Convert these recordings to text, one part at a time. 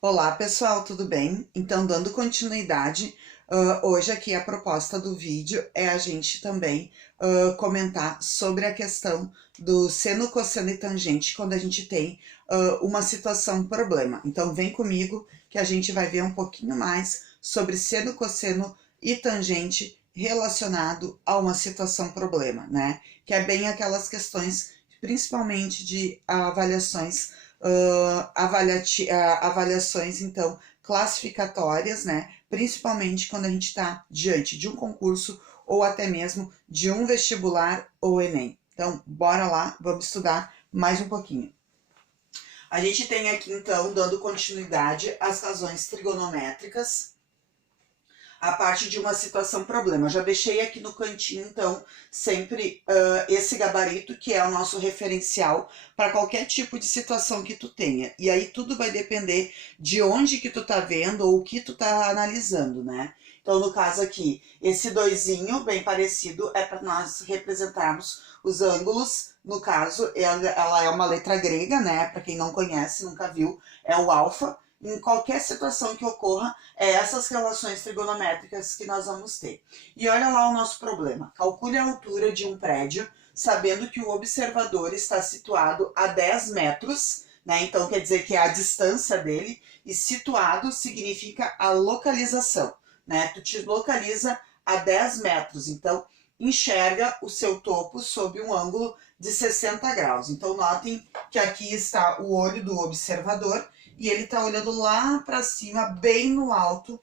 Olá pessoal, tudo bem? Então, dando continuidade, hoje aqui a proposta do vídeo é a gente também comentar sobre a questão do seno, cosseno e tangente quando a gente tem uma situação, problema. Então, vem comigo que a gente vai ver um pouquinho mais sobre seno, cosseno e tangente relacionado a uma situação, problema, né? Que é bem aquelas questões, principalmente de avaliações avaliações, então, classificatórias, né? Principalmente quando a gente está diante de um concurso ou até mesmo de um vestibular ou Enem. Então, bora lá, vamos estudar mais um pouquinho. A gente tem aqui, então, dando continuidade às razões trigonométricas, a parte de uma situação problema. Eu já deixei aqui no cantinho, então, sempre esse gabarito, que é o nosso referencial para qualquer tipo de situação que tu tenha. E aí tudo vai depender de onde que tu tá vendo ou o que tu tá analisando, né? Então, no caso aqui, esse doisinho, bem parecido, é para nós representarmos os ângulos. No caso, ela é uma letra grega, né? Para quem não conhece, nunca viu, é o alfa. Em qualquer situação que ocorra, é essas relações trigonométricas que nós vamos ter. E olha lá o nosso problema. Calcule a altura de um prédio, sabendo que o observador está situado a 10 metros, né? Então quer dizer que é a distância dele, e situado significa a localização, né? Tu te localiza a 10 metros, então enxerga o seu topo sob um ângulo de 60 graus. Então notem que aqui está o olho do observador, e ele tá olhando lá para cima, bem no alto,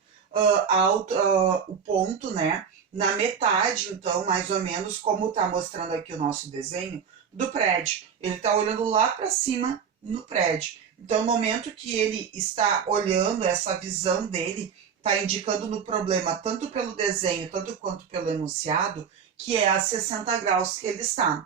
o ponto, né? Na metade, então, mais ou menos, como tá mostrando aqui o nosso desenho, do prédio. Ele tá olhando lá para cima no prédio. Então, no momento que ele está olhando, essa visão dele tá indicando no problema, tanto pelo desenho, tanto quanto pelo enunciado, que é a 60 graus que ele está.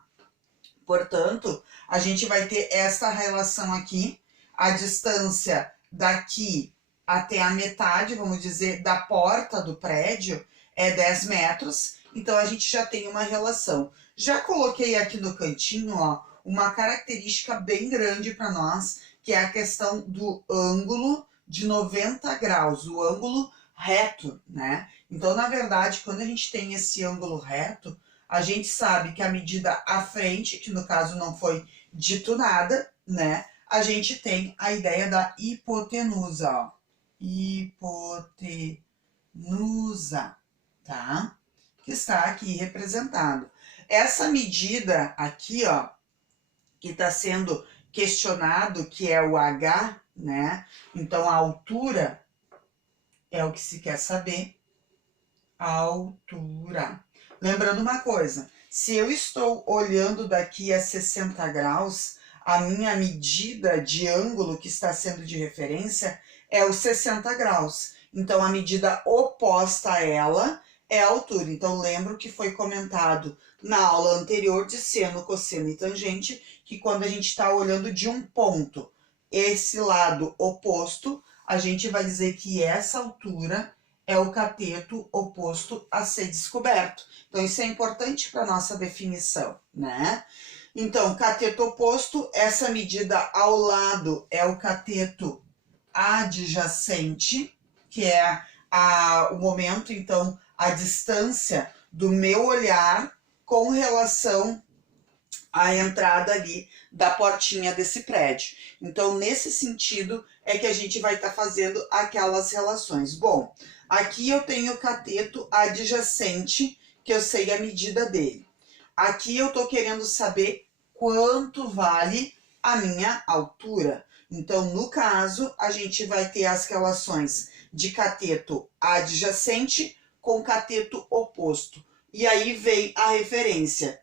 Portanto, a gente vai ter esta relação aqui, a distância daqui até a metade, vamos dizer, da porta do prédio é 10 metros, então a gente já tem uma relação. Já coloquei aqui no cantinho, ó, uma característica bem grande para nós, que é a questão do ângulo de 90 graus, o ângulo reto, né? Então, na verdade, quando a gente tem esse ângulo reto, a gente sabe que a medida à frente, que no caso não foi dito nada, né? A gente tem a ideia da hipotenusa, ó. Hipotenusa, tá? Que está aqui representado. Essa medida aqui, ó, que está sendo questionado, que é o H, né? Então, a altura é o que se quer saber. A altura. Lembrando uma coisa, se eu estou olhando daqui a 60 graus, a minha medida de ângulo que está sendo de referência é os 60 graus. Então, a medida oposta a ela é a altura. Então, lembro que foi comentado na aula anterior de seno, cosseno e tangente, que quando a gente está olhando de um ponto, esse lado oposto, a gente vai dizer que essa altura é o cateto oposto a ser descoberto. Então, isso é importante para nossa definição, né? Então, cateto oposto, essa medida ao lado é o cateto adjacente, que é o momento, então, a distância do meu olhar com relação à entrada ali da portinha desse prédio. Então, nesse sentido, é que a gente vai estar fazendo aquelas relações. Bom, aqui eu tenho o cateto adjacente, que eu sei a medida dele. Aqui eu estou querendo saber quanto vale a minha altura. Então, no caso, a gente vai ter as relações de cateto adjacente com cateto oposto. E aí vem a referência.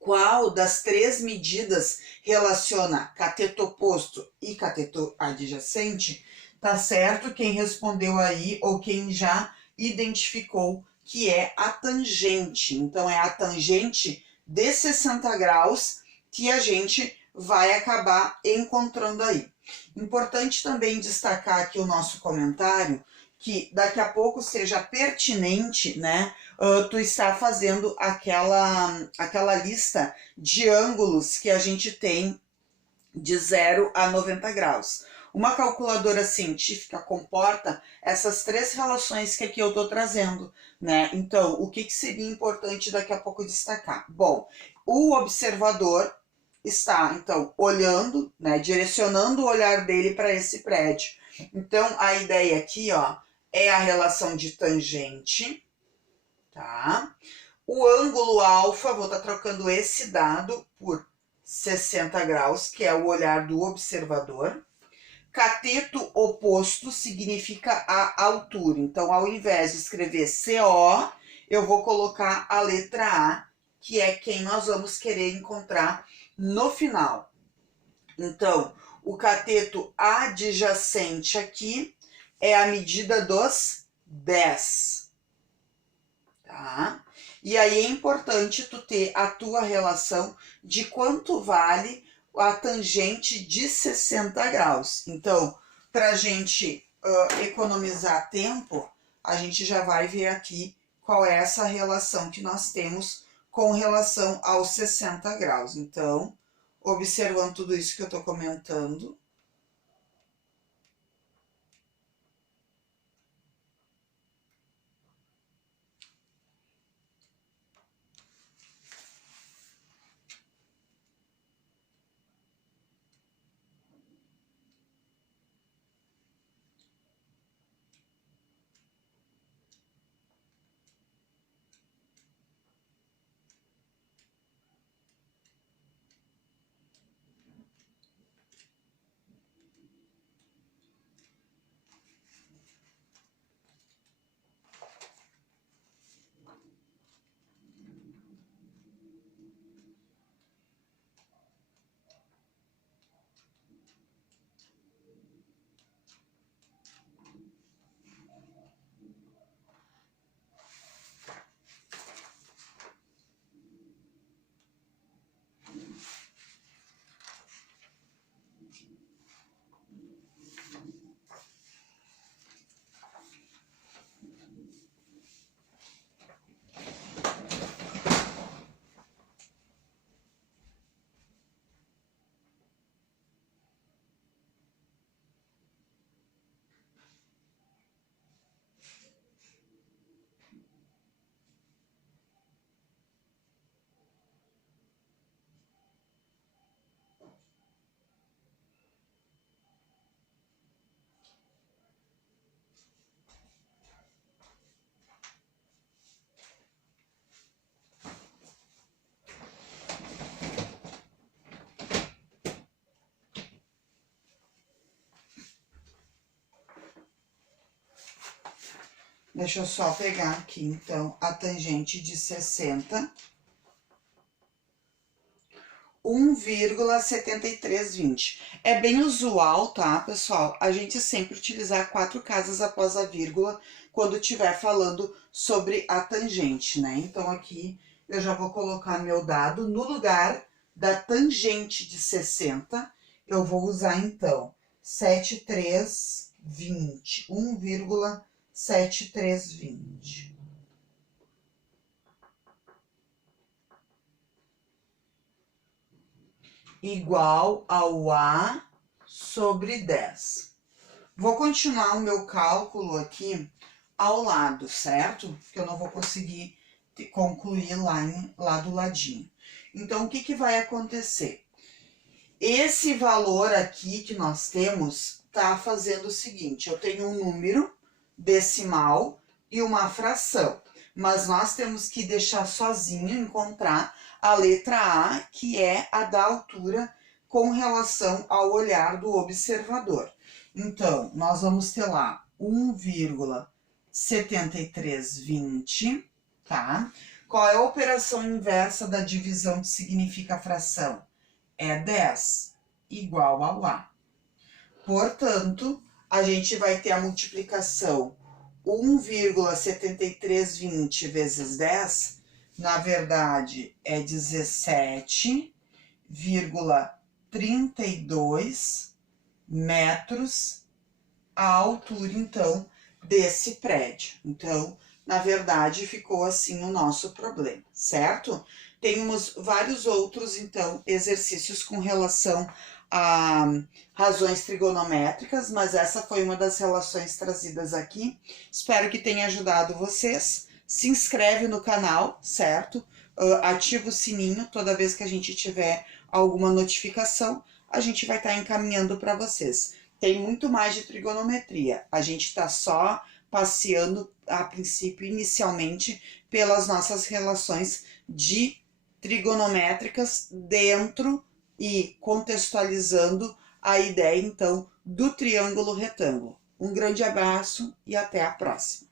Qual das três medidas relaciona cateto oposto e cateto adjacente? Tá certo quem respondeu aí ou quem já identificou que é a tangente. Então, é a tangente de 60 graus que a gente vai acabar encontrando aí. Importante também destacar aqui o nosso comentário, que daqui a pouco seja pertinente, né, tu está fazendo aquela lista de ângulos que a gente tem de 0 a 90 graus. Uma calculadora científica comporta essas três relações que aqui eu estou trazendo, né? Então, o que seria importante daqui a pouco destacar? Bom, o observador está, então, olhando, né, direcionando o olhar dele para esse prédio. Então, a ideia aqui, ó, é a relação de tangente, tá? O ângulo alfa, vou estar trocando esse dado por 60 graus, que é o olhar do observador. Cateto oposto significa a altura. Então, ao invés de escrever CO, eu vou colocar a letra A, que é quem nós vamos querer encontrar no final. Então, o cateto adjacente aqui é a medida dos 10. Tá? E aí é importante tu ter a tua relação de quanto vale a tangente de 60 graus. Então, para a gente economizar tempo, a gente já vai ver aqui qual é essa relação que nós temos com relação aos 60 graus. Então, observando tudo isso que eu estou comentando, deixa eu só pegar aqui, então, a tangente de 60, 1,7320. É bem usual, tá, pessoal? A gente sempre utilizar 4 casas após a vírgula quando estiver falando sobre a tangente, né? Então, aqui eu já vou colocar meu dado no lugar da tangente de 60. Eu vou usar, então, 7320, 1,7320. Igual ao A sobre 10. Vou continuar o meu cálculo aqui ao lado, certo? Porque eu não vou conseguir concluir lá do ladinho. Então, o que vai acontecer? Esse valor aqui que nós temos tá fazendo o seguinte, eu tenho um número decimal e uma fração, mas nós temos que deixar sozinho, encontrar a letra A, que é a da altura com relação ao olhar do observador. Então, nós vamos ter lá 1,7320, tá? Qual é a operação inversa da divisão que significa fração? É 10, igual ao A. Portanto, a gente vai ter a multiplicação 1,7320 vezes 10, na verdade, é 17,32 metros a altura, então, desse prédio. Então, na verdade, ficou assim o nosso problema, certo? Temos vários outros, então, exercícios com relação a razões trigonométricas, mas essa foi uma das relações trazidas aqui. Espero que tenha ajudado vocês. Se inscreve no canal, certo? Ativa o sininho toda vez que a gente tiver alguma notificação, a gente vai estar encaminhando para vocês. Tem muito mais de trigonometria, a gente está só passeando, a princípio, inicialmente, pelas nossas relações de trigonométricas dentro e contextualizando a ideia, então, do triângulo retângulo. Um grande abraço e até a próxima!